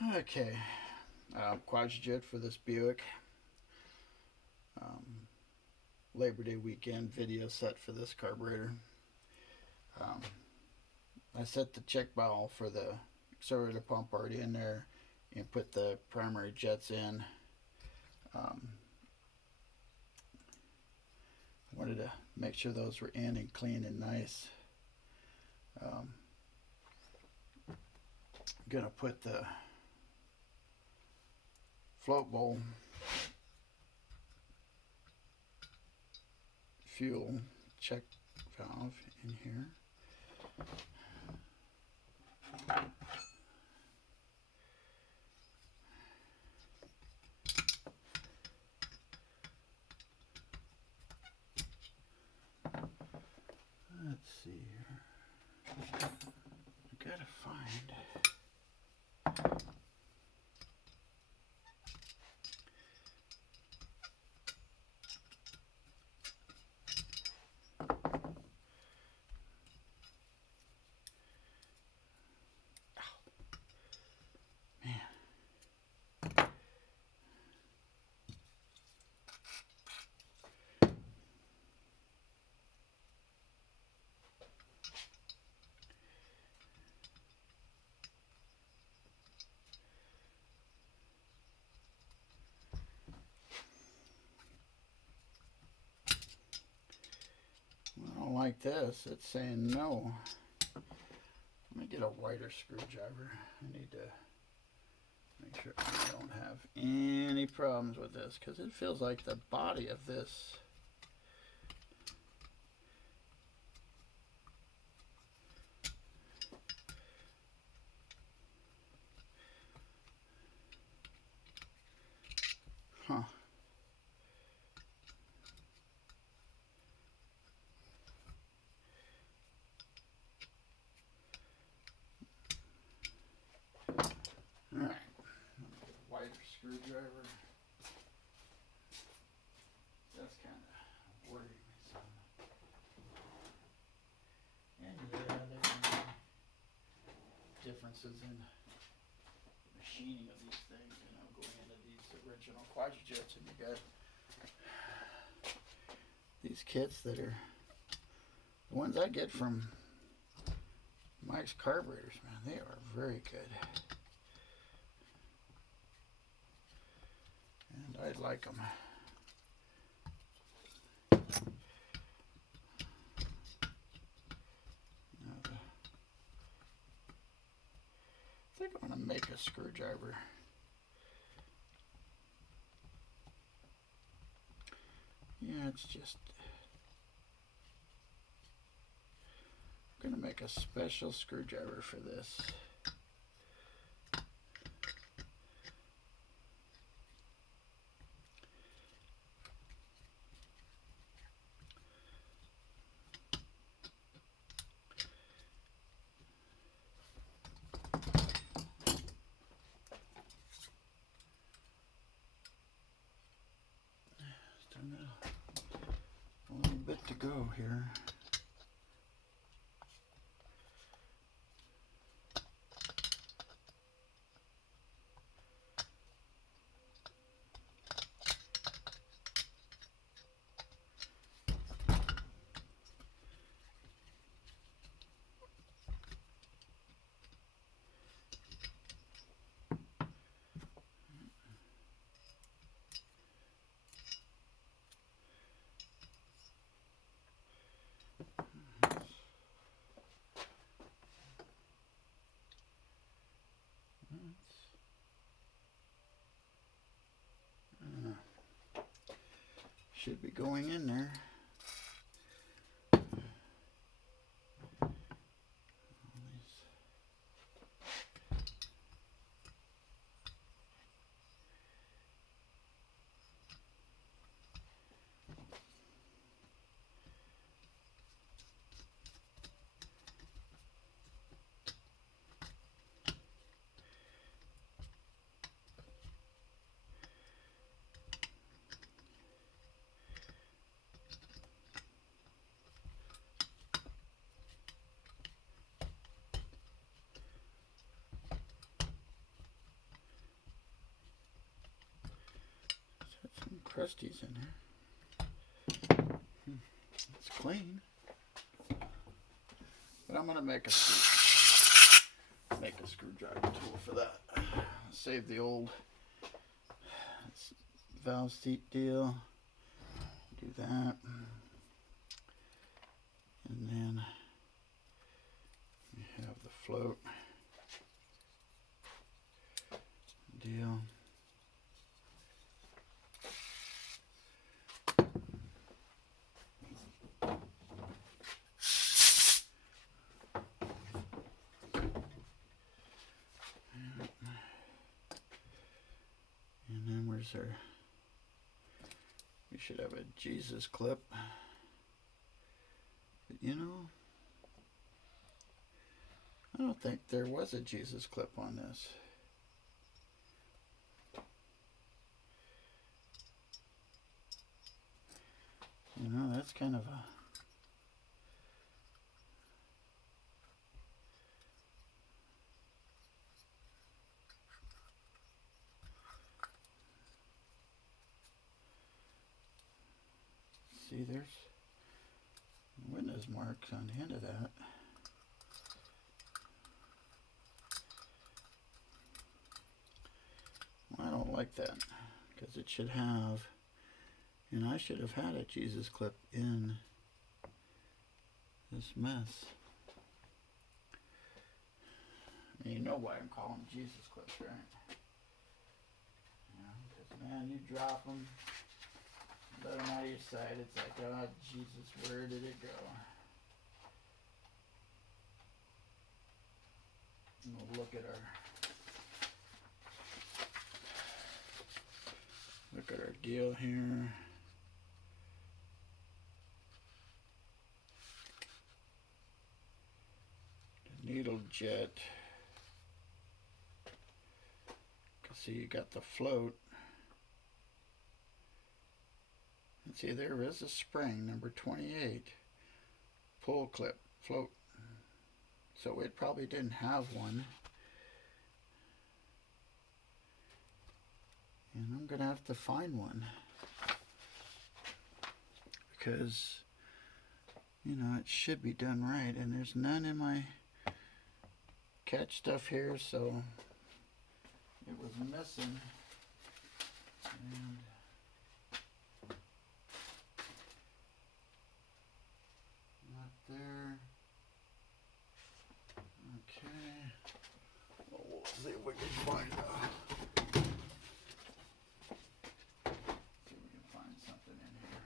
Okay, Quadjet for this Buick. Um, Labor Day weekend video set for this carburetor. Um, I set the check valve for the accelerator pump already in there and put the primary jets in. Um, Wanted to make sure those were in and clean and nice. Um, Gonna put the float bowl fuel check valve in here. Let's see here. I gotta find. Man, I don't like this. It's saying no. Let me get a wider screwdriver. I need to make sure I don't have any problems with this because it feels like the body of this. Huh. Alright. Wider screwdriver. That's kind of worrying me some. And yeah, there can be differences in machining of these things, going into these original Quadjets, and you got these kits that are the ones I get from Mike's Carburetors, man. They are very good. And I like them. I think I'm going to make a screwdriver. Yeah, it's just. I'm going to make a special screwdriver for this. A little bit to go here. Should be going in there. crusties in here. It's clean. But I'm gonna make a screwdriver tool for that. Save the old valve seat deal. Do that. And then we have the float deal. And then where's our, we should have a Jesus clip. But you know, I don't think there was a Jesus clip on this. You know, that's kind of a, see, there's witness marks on the end of that. Well, I don't like that, because it should have, and I should have had a Jesus clip in this mess. And you know why I'm calling them Jesus clips, right? You know, because man, you drop them, let them out of your sight, it's like, oh Jesus, where did it go? And we'll look at our deal here. The needle jet. See, you got the float. And see, there is a spring, number 28. Pull clip, float. So it probably didn't have one. And I'm going to have to find one. Because, you know, it should be done right. And there's none in my catch stuff here, so it was missing. And not there. Okay. Well, we'll see if we can find something in here.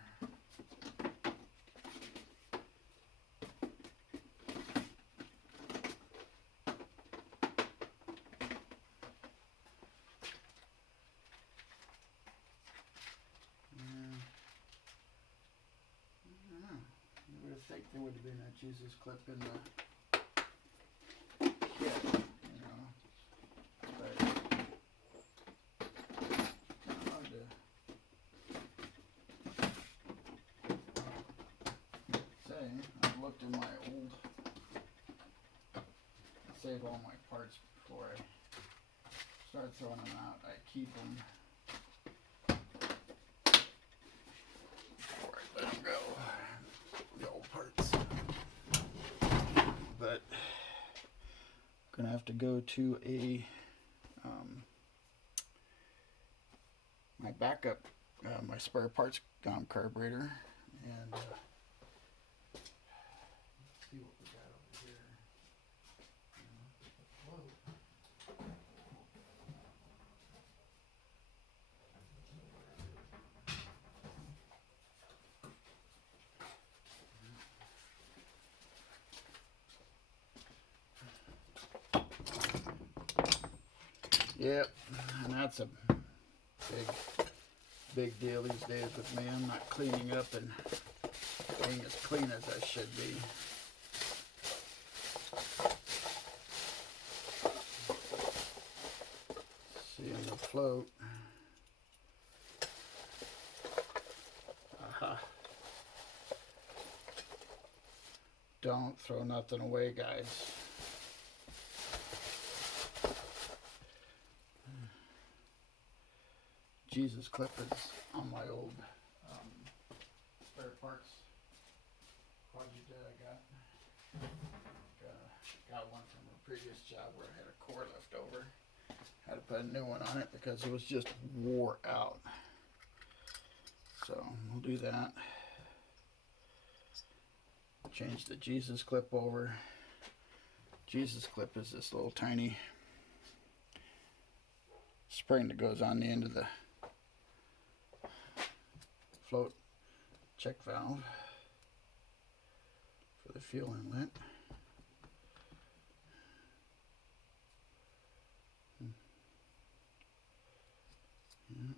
I think there would have been a Jesus clip in the kit, you know, but it's hard to say. I've looked in my old, I save all my parts before I start throwing them out. I keep them before I let them go. But I'm gonna have to go to a my backup, my spare parts carburetor, and let's see what we got over here. Yep, and that's a big deal these days with me. I'm not cleaning up and being as clean as I should be. Seeing the float. Aha. Don't throw nothing away, guys. Jesus clip is on my old spare parts project that I got. Got one from a previous job where I had a core left over. Had to put a new one on it because it was just wore out. So we'll do that. Change the Jesus clip over. Jesus clip is this little tiny spring that goes on the end of the float check valve for the fuel inlet. Yeah.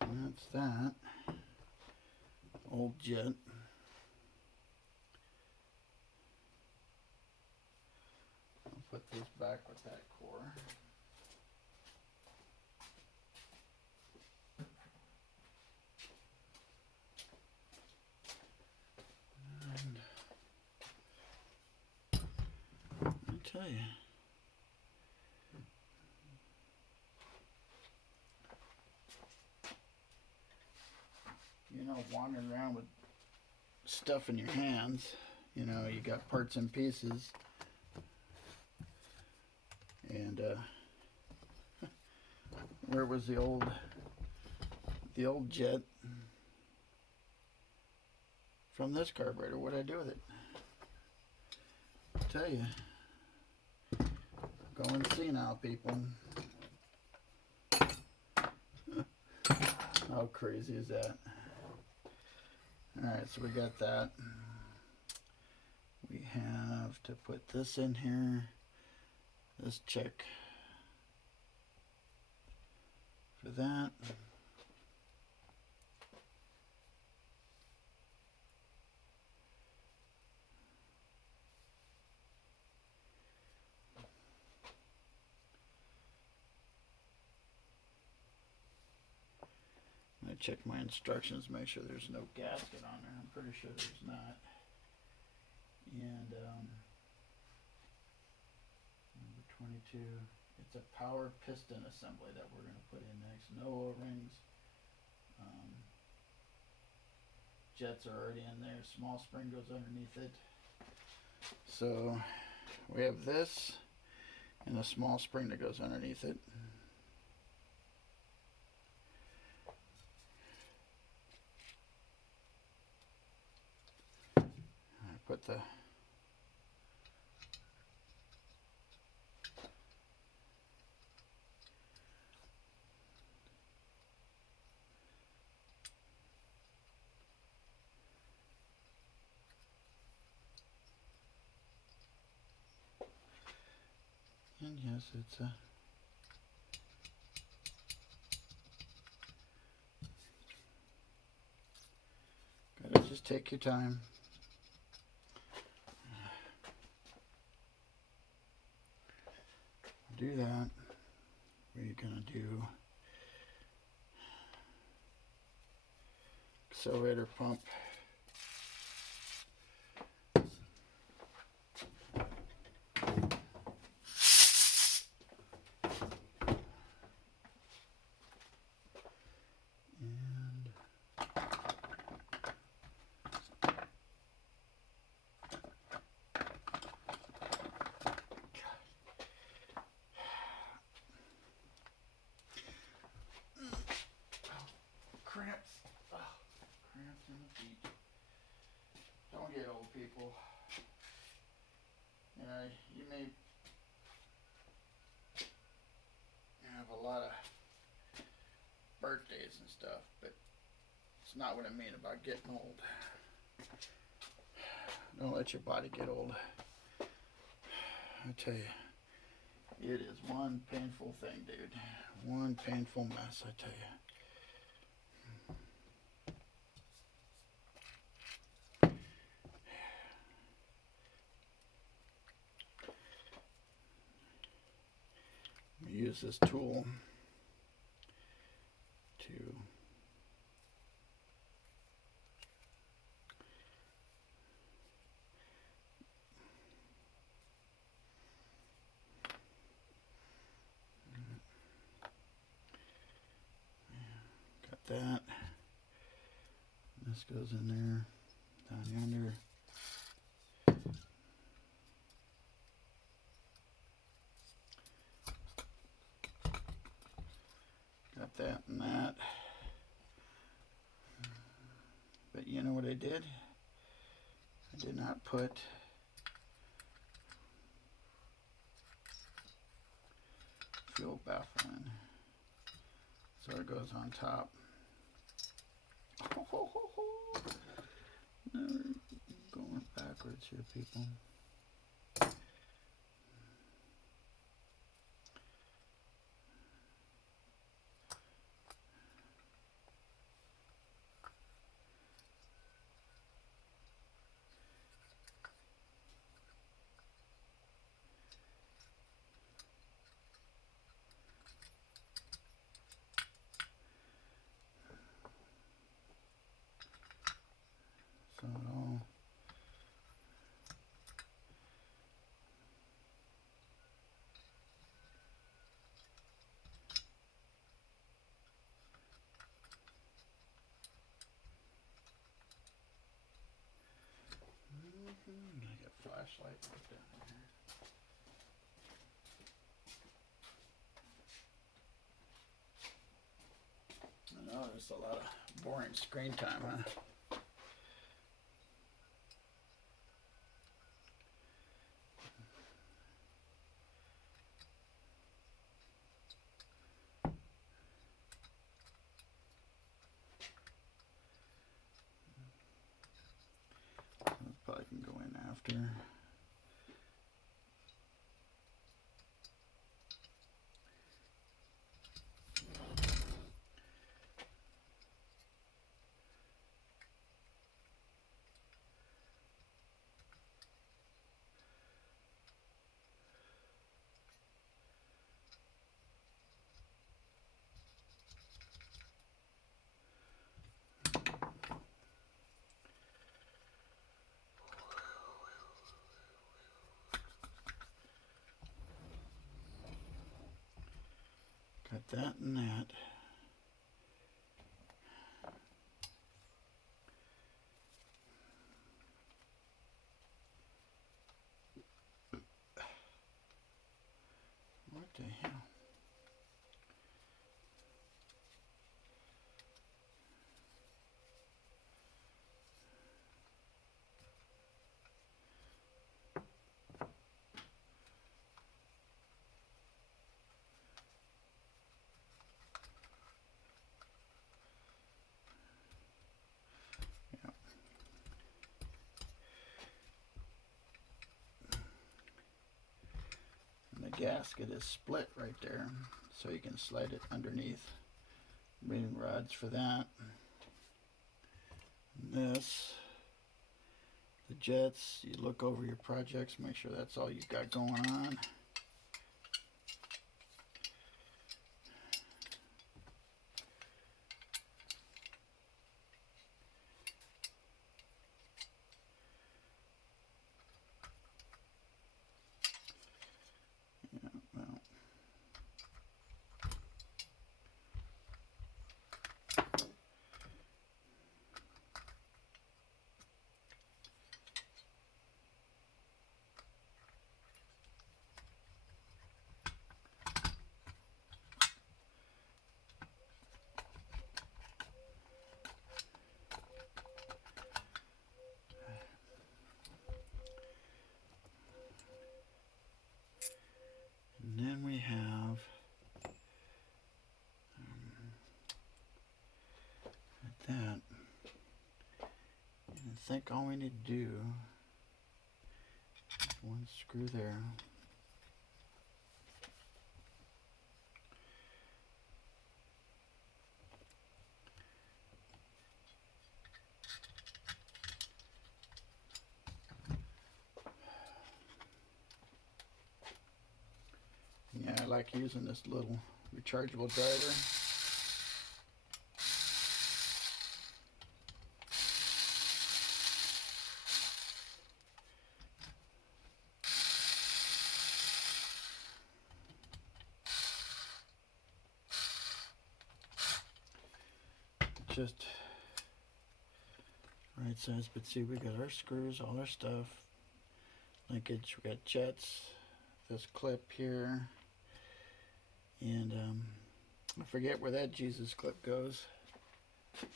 And that's that. Old jet. I'll put this back with that core. And I tell you, wandering around with stuff in your hands, you got parts and pieces, and where was the old jet from this carburetor? What'd I do with it? I'll tell you, going senile, people. How crazy is that? Alright, so we got that. We have to put this in here. This check for that. I check my instructions, make sure there's no gasket on there. I'm pretty sure there's not. And number 22, it's a power piston assembly that we're going to put in next. No O-rings. Jets are already in there. Small spring goes underneath it. So we have this and a small spring that goes underneath it. Put the and yes, it's a gotta just take your time. Do that. We're gonna do accelerator pump. Cramps. Oh, cramps in the feet. Don't get old, people. You may have a lot of birthdays and stuff, but it's not what I mean about getting old. Don't let your body get old. I tell you, it is one painful thing, dude. One painful mess, I tell you. use this tool to got that. This goes in there, down yonder. Got that and that. But you know what I did? I did not put fuel baffle in. So it goes on top. No, we're going backwards here, people. So it all I got a flashlight right down here. I know there's a lot of boring screen time, huh? This probably can go in after. Got that and that. What the hell? And the gasket is split right there, so you can slide it underneath. Main rods for that. And this, the jets, you look over your projects, make sure that's all you've got going on. Yeah, well. And then we have that. And I think all we need to do is one screw there. Yeah, I like using this little rechargeable driver. Just right size, but see, we got our screws, all our stuff, linkage, we got jets, this clip here, and I forget where that Jesus clip goes. Am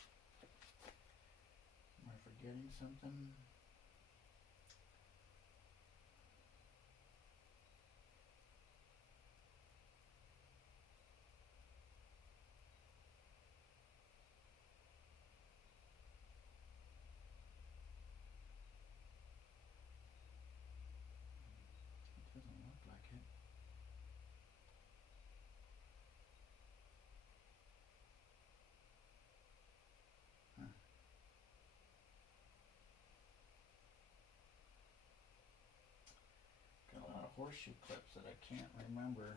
I forgetting something? Doesn't look like it. Huh. Got a lot of horseshoe clips that I can't remember.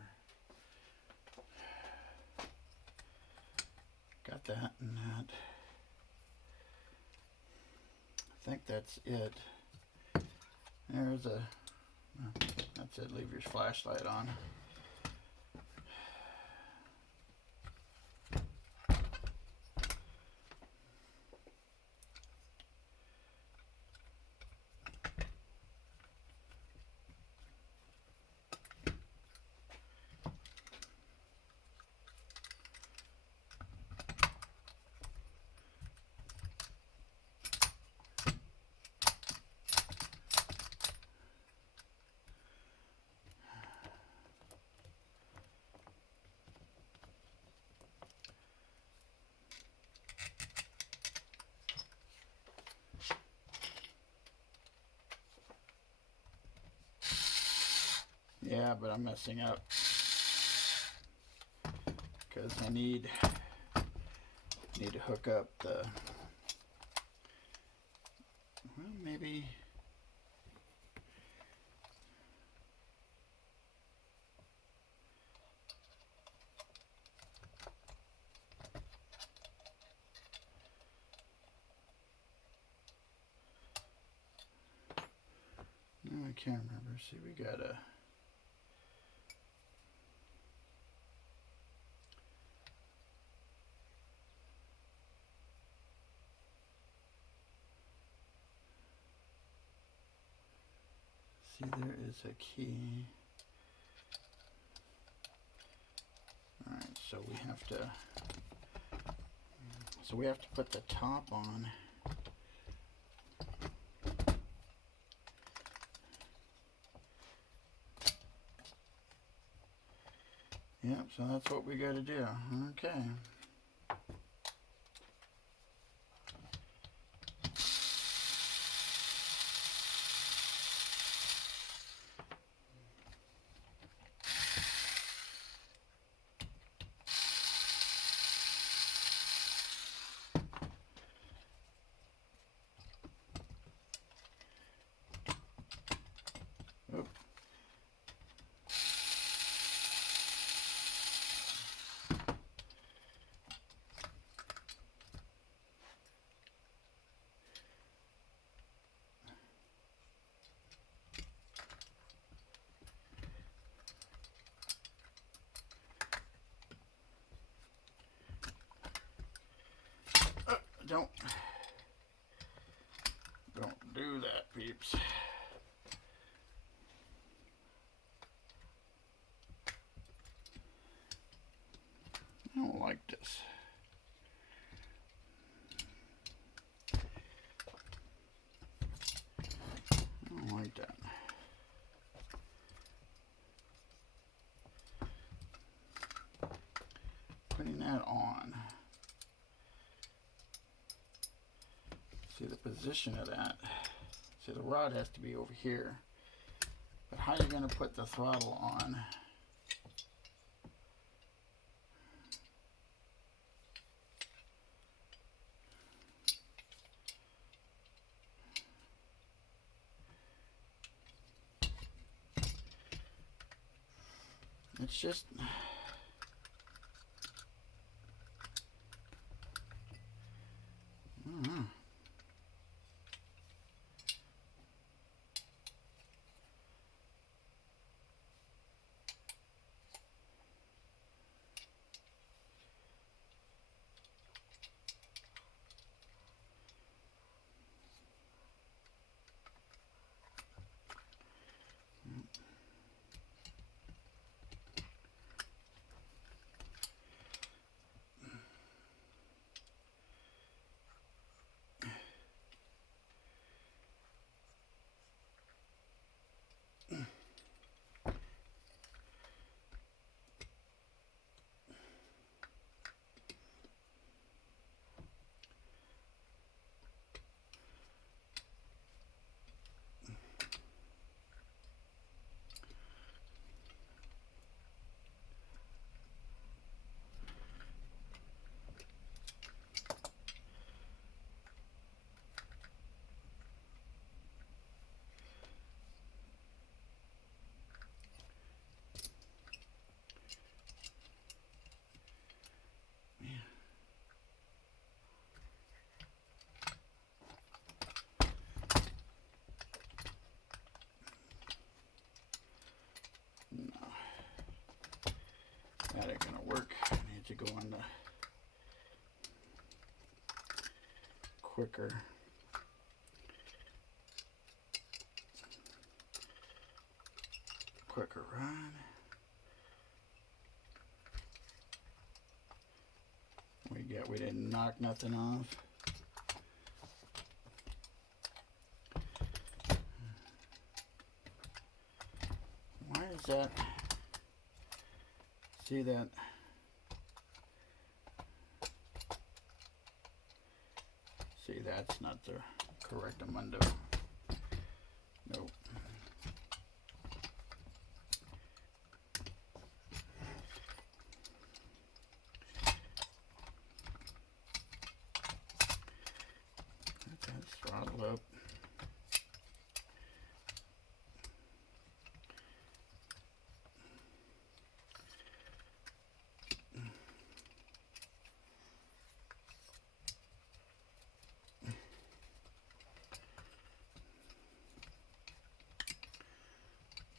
Got that and that. I think that's it. There's a, that's it, leave your flashlight on. Yeah, but I'm messing up because I need to hook up the, well, maybe no, I can't remember. See, we gotta, see, there is a key. Alright, so we have to put the top on. Yep, so that's what we got to do. Okay. Oop. Don't do that, peeps. I don't like this. I don't like that. Putting that on. See the position of that. See, the rod has to be over here. But how are you going to put the throttle on? It's just... I don't know. That ain't gonna work. I need to go on the quicker run. We didn't knock nothing off. Why is that? See that? See, that's not the correct amundo. Nope. Let's throttle up.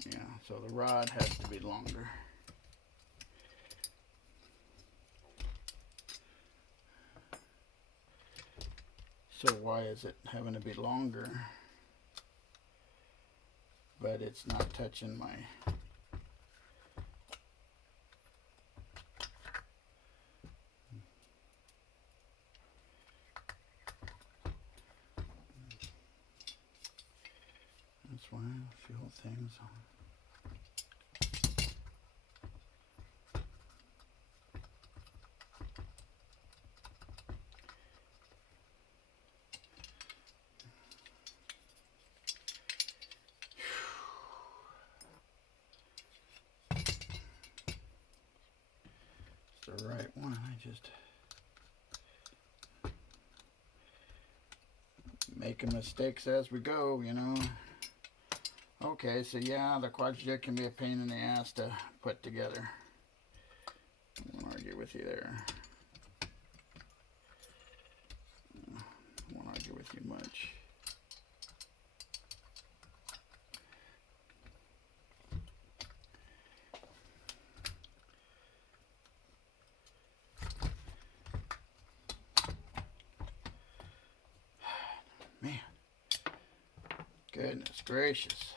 Yeah, so the rod has to be longer. So why is it having to be longer, but it's not touching my... That's why I feel things on. The right one. I just making mistakes as we go, you know. Okay, so yeah, the quadjet can be a pain in the ass to put together. I won't argue with you there. I won't argue with you much. Man, goodness gracious.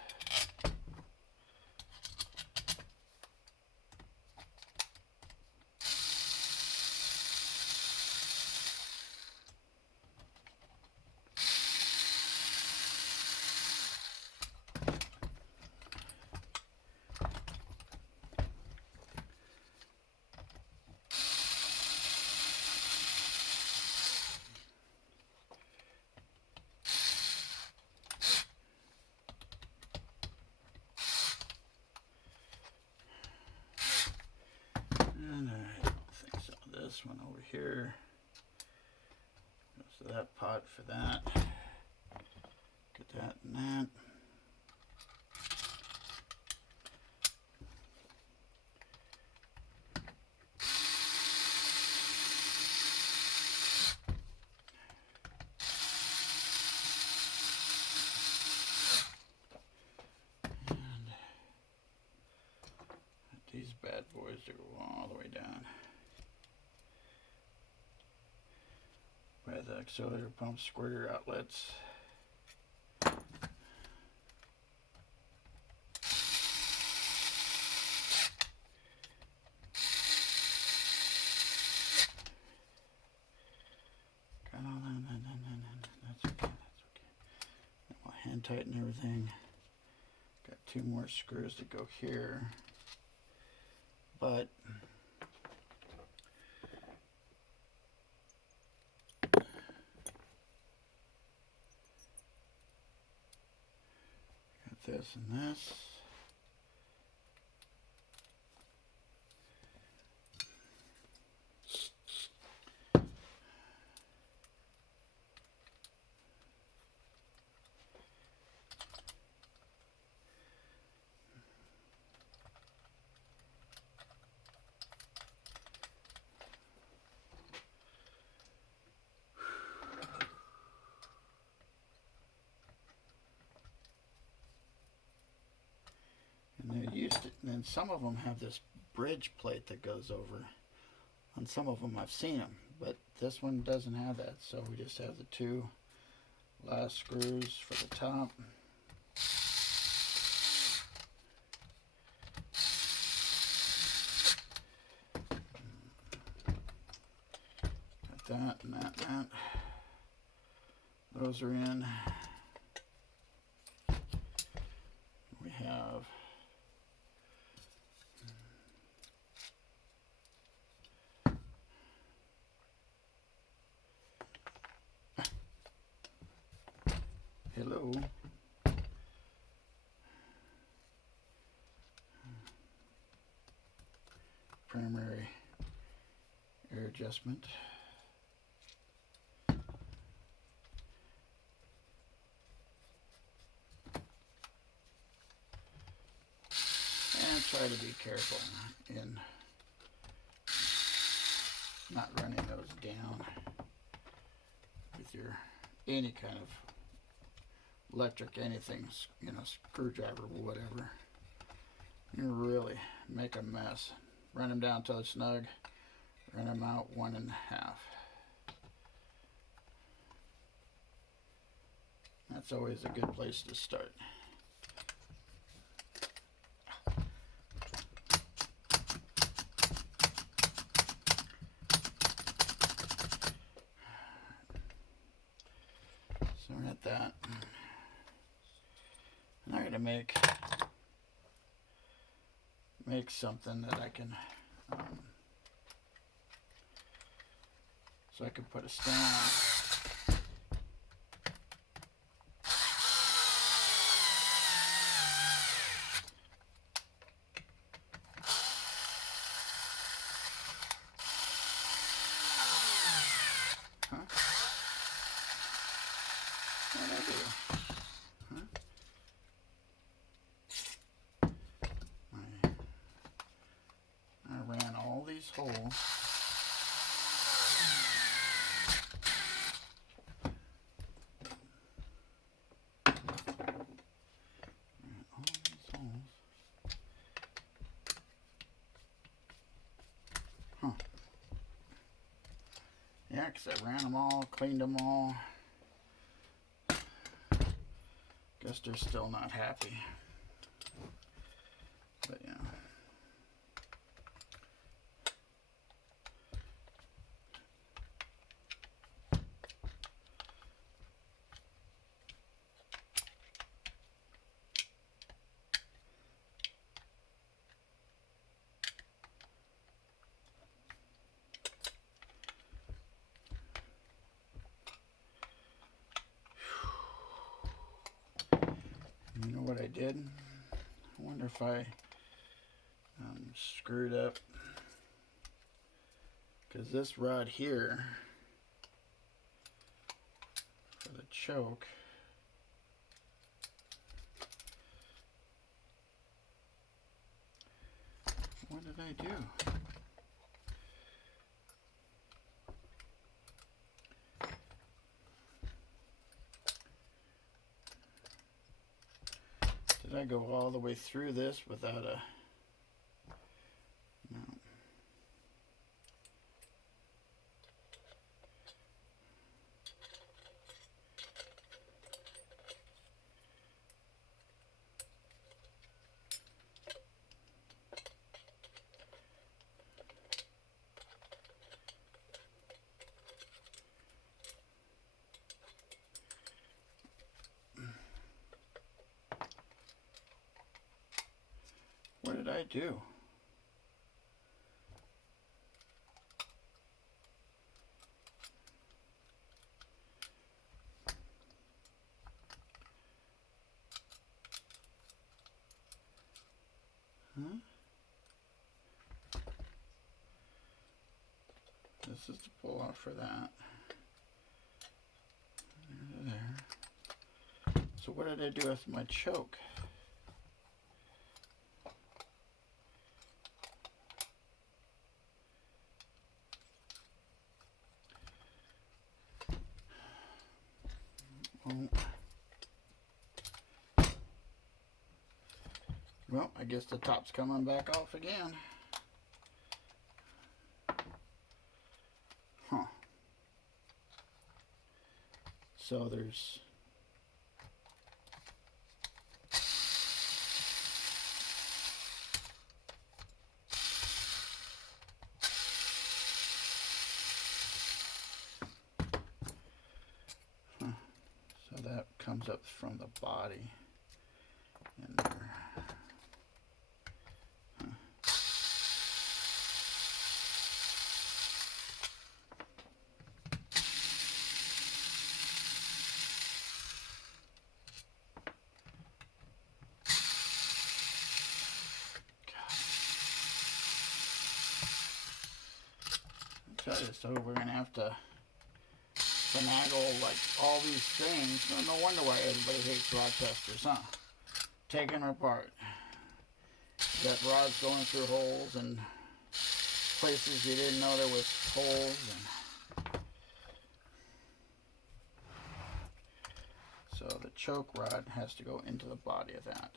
And I don't think so. This one over here goes to that pot for that. Get that and that. to go all the way down by the accelerator pump squirter outlets. That's okay. I'll hand tighten everything. Got 2 more screws to go here, but got this and this. And they're used to, and then some of them have this bridge plate that goes over. On some of them I've seen them, but this one doesn't have that, so we just have the 2 last screws for the top. Got that and that and that. Those are in. We have hello. Primary air adjustment. And try to be careful in not running those down with your any kind of electric anything, you know, screwdriver or whatever. You really make a mess. Run them down till it's snug. Run them out 1 1/2. That's always a good place to start. So we're at that. And I'm gonna make something that I can so I can put a stand on. Huh? What did I do? Huh? I ran all these holes. Huh. Yeah, because I ran them all, cleaned them all. Guess they're still not happy. But yeah. You know what I did? I wonder if I screwed up, because this rod here for the choke, what did I do? Did I go all the way through this without a... No. I do? Huh? This is the pull off for that. There. So what did I do with my choke? Well, I guess the top's coming back off again. Huh. So there's so that comes up from the body in there. So we're gonna have to finagle like all these things. No wonder why everybody hates rod testers, huh? Taking them apart. Got rods going through holes and places you didn't know there was holes. And so the choke rod has to go into the body of that.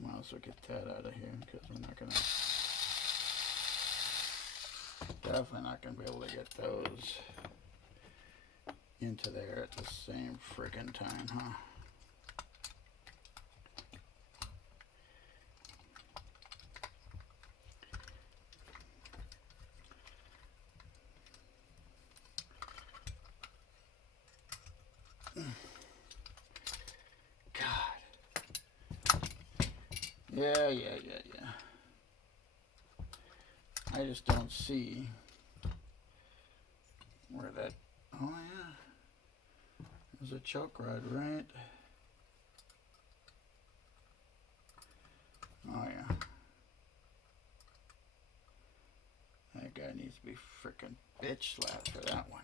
Might as well get that out of here because we're not gonna, definitely not gonna be able to get those into there at the same friggin' time, huh? Yeah. I just don't see where that, oh yeah, there's a choke rod, right? Oh yeah. That guy needs to be frickin' bitch slapped for that one.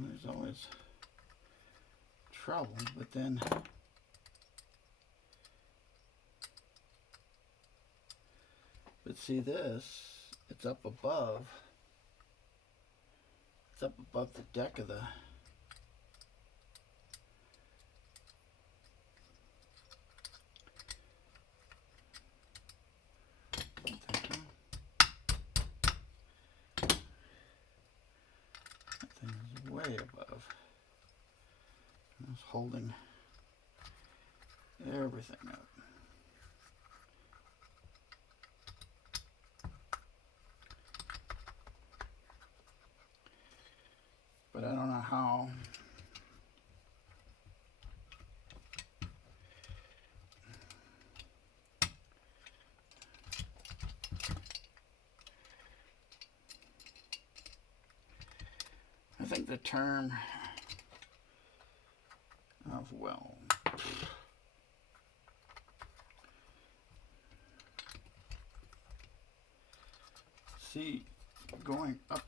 There's always trouble, but then see this, it's up above. It's up above the deck of the that thing's way above. It's holding everything up. But I don't know how. I think the term of, well, see, going up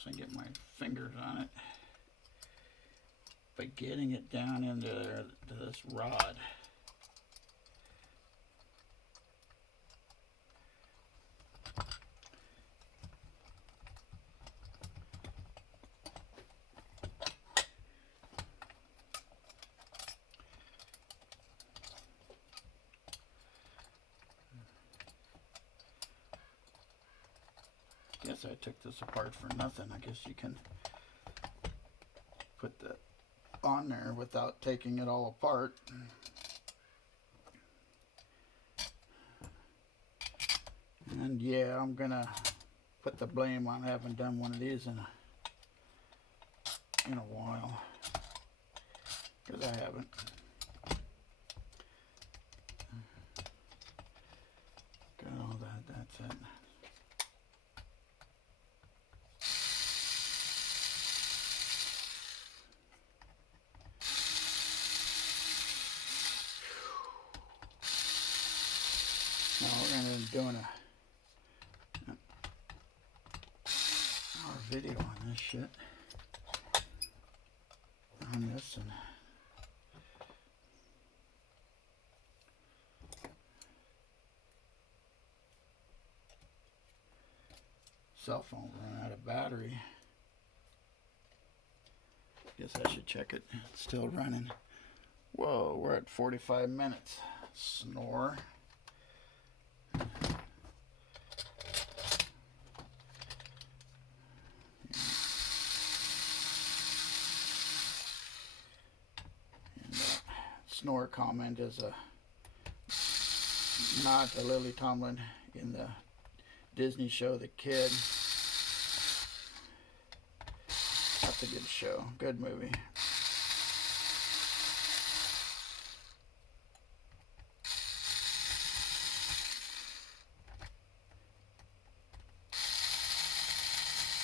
so I can get my fingers on it by getting it down into this rod. Guess I took this apart for nothing. I guess you can put that on there without taking it all apart. And yeah, I'm gonna put the blame on having done one of these in a while, because I haven't. Got all that, that's it. Now we're going to be doing our video on this shit. On this and cell phone run out of battery. Guess I should check it. It's still running. Whoa, we're at 45 minutes. Snore. Snore comment is a nod to Lily Tomlin in the Disney show The Kid. That's a good show, good movie.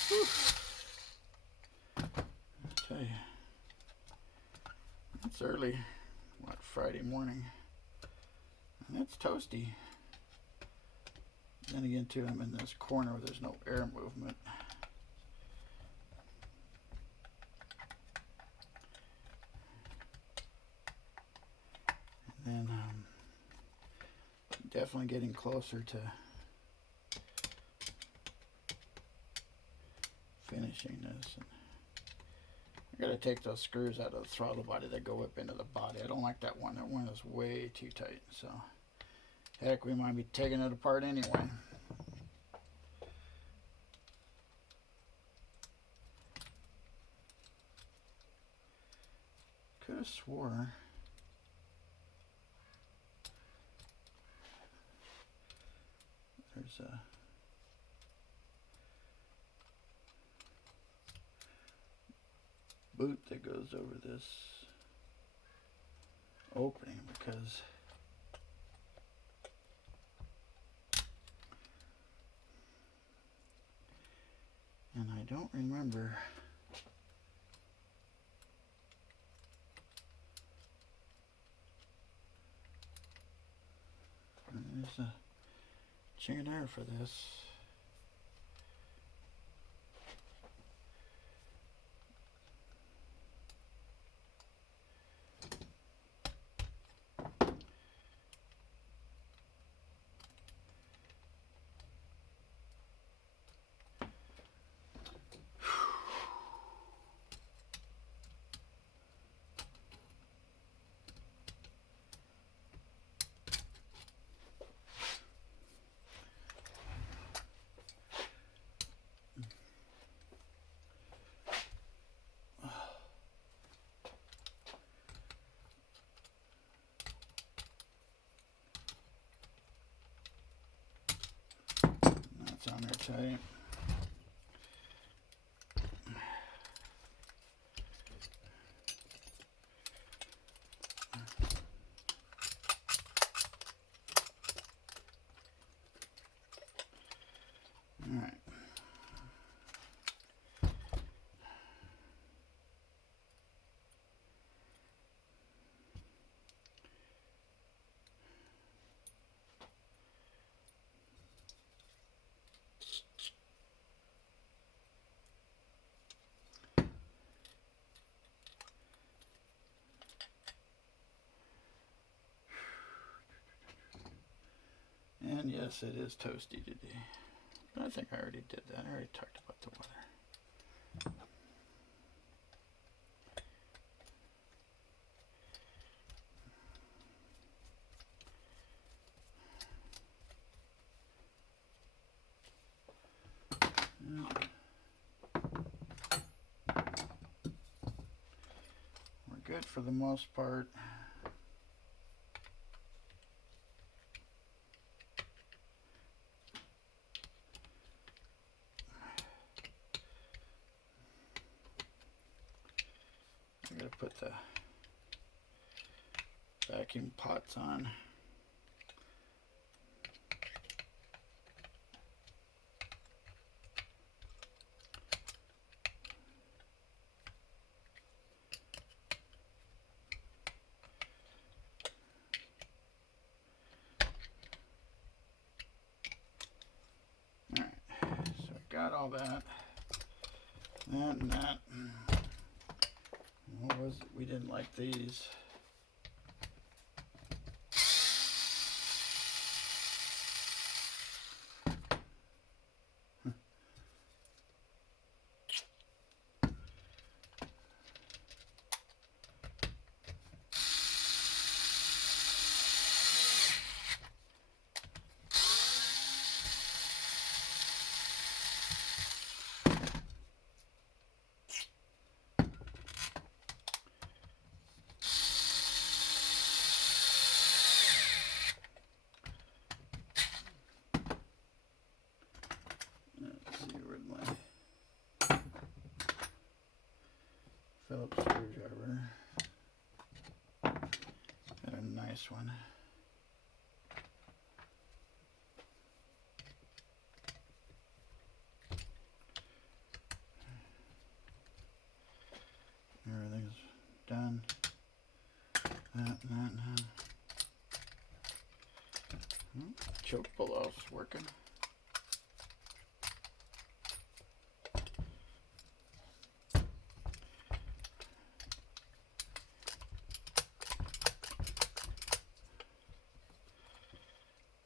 Whew. I'll tell you, it's early. What, Friday morning, and it's toasty. Then again too, I'm in this corner where there's no air movement. And then definitely getting closer to finishing this. I gotta take those screws out of the throttle body that go up into the body. I don't like that one. That one is way too tight. So, heck, we might be taking it apart anyway. Could have swore there's a boot that goes over this opening, because and I don't remember there's a chain there for this. That's on there tight. All right. And yes, it is toasty today. But I think I already did that. I already talked about the weather. We're good for the most part. I'm going to put the vacuum pots on. Alright, so I got all that. That and that. What was it? We didn't like these. Let's see, where's my Phillips screwdriver? Got a nice one. Everything's done. That. Choke below's working.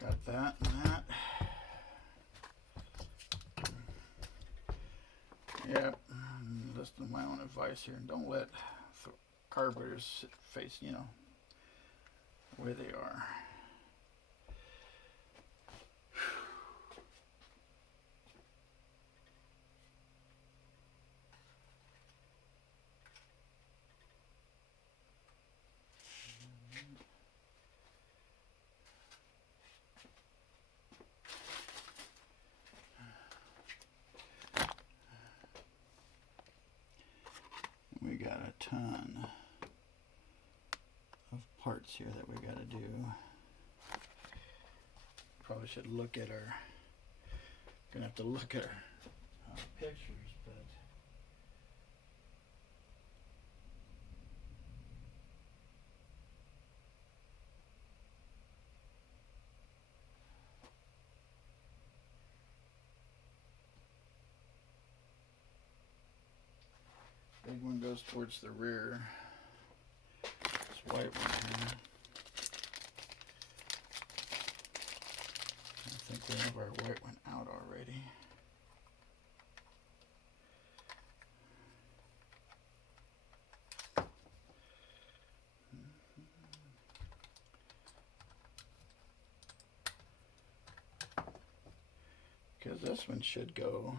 Got that and that. Yep. Listen to my own advice here, and don't let carburetors face, the way they are. We got ton of parts here that we got to do. Probably should look at our, gonna have to look at our pictures, but big one goes towards the rear. This white one here. I think we have our white one out already. Because this one should go.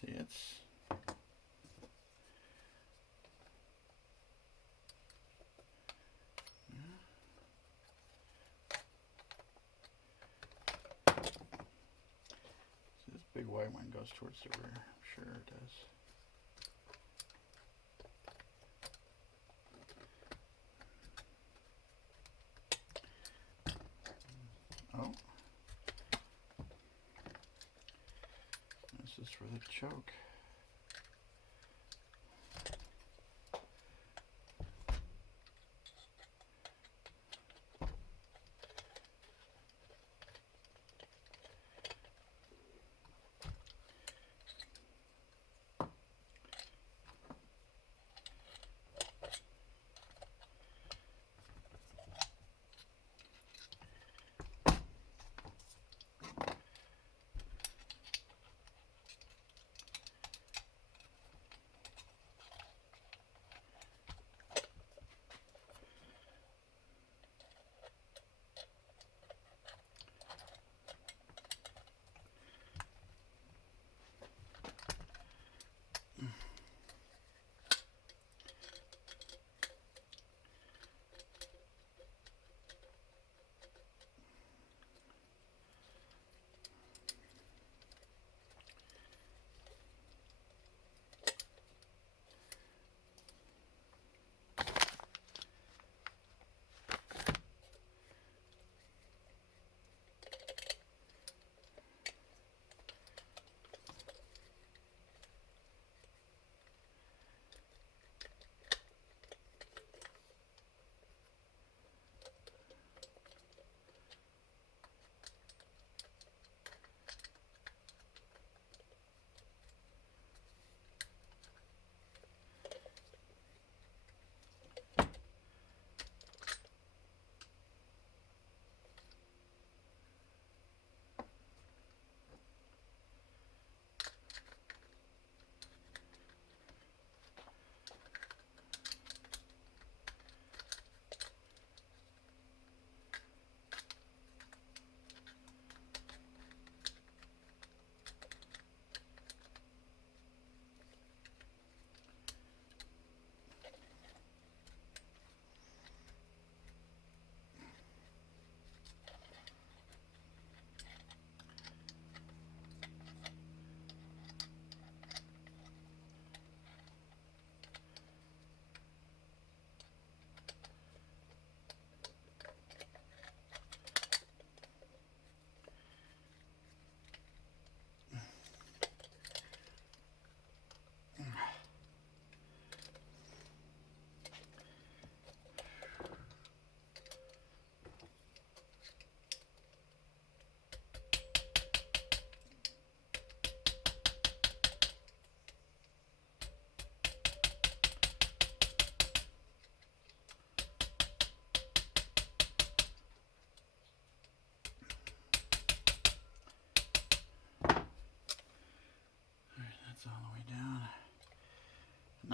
See, it's this big white one goes towards the rear. I'm sure it does. Oh. This is for the choke.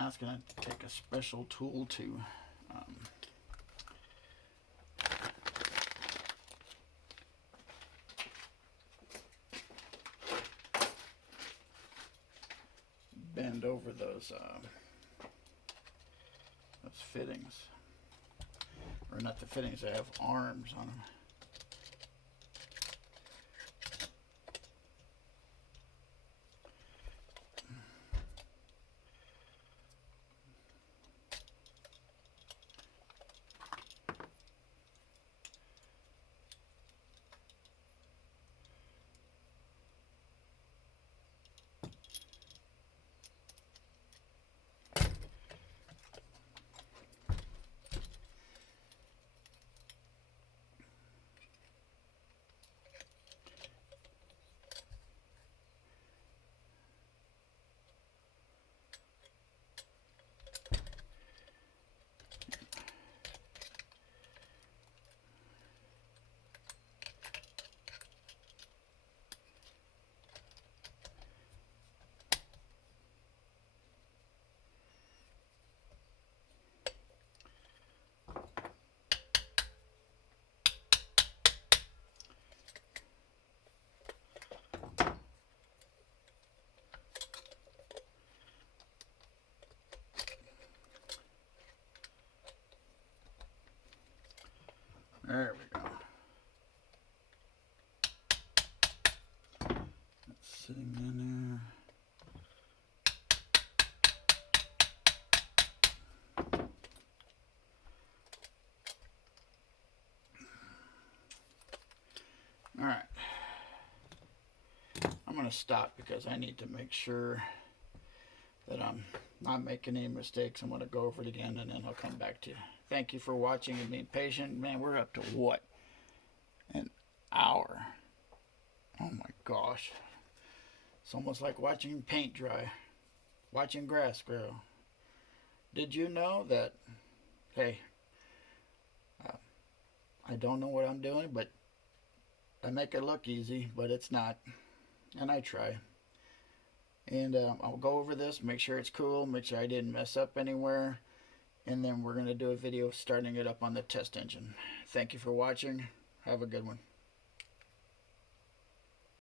Now it's going to take a special tool to bend over those fittings. Or not the fittings, they have arms on them. There we go. It's sitting in there. All right. I'm going to stop because I need to make sure that I'm not making any mistakes. I'm going to go over it again and then I'll come back to you. Thank you for watching and being patient. Man, we're up to what? An hour. Oh my gosh. It's almost like watching paint dry. Watching grass grow. Did you know that, hey, I don't know what I'm doing, but I make it look easy, but it's not. And I try. And I'll go over this, make sure it's cool, make sure I didn't mess up anywhere. And then we're going to do a video starting it up on the test engine. Thank you for watching. Have a good one.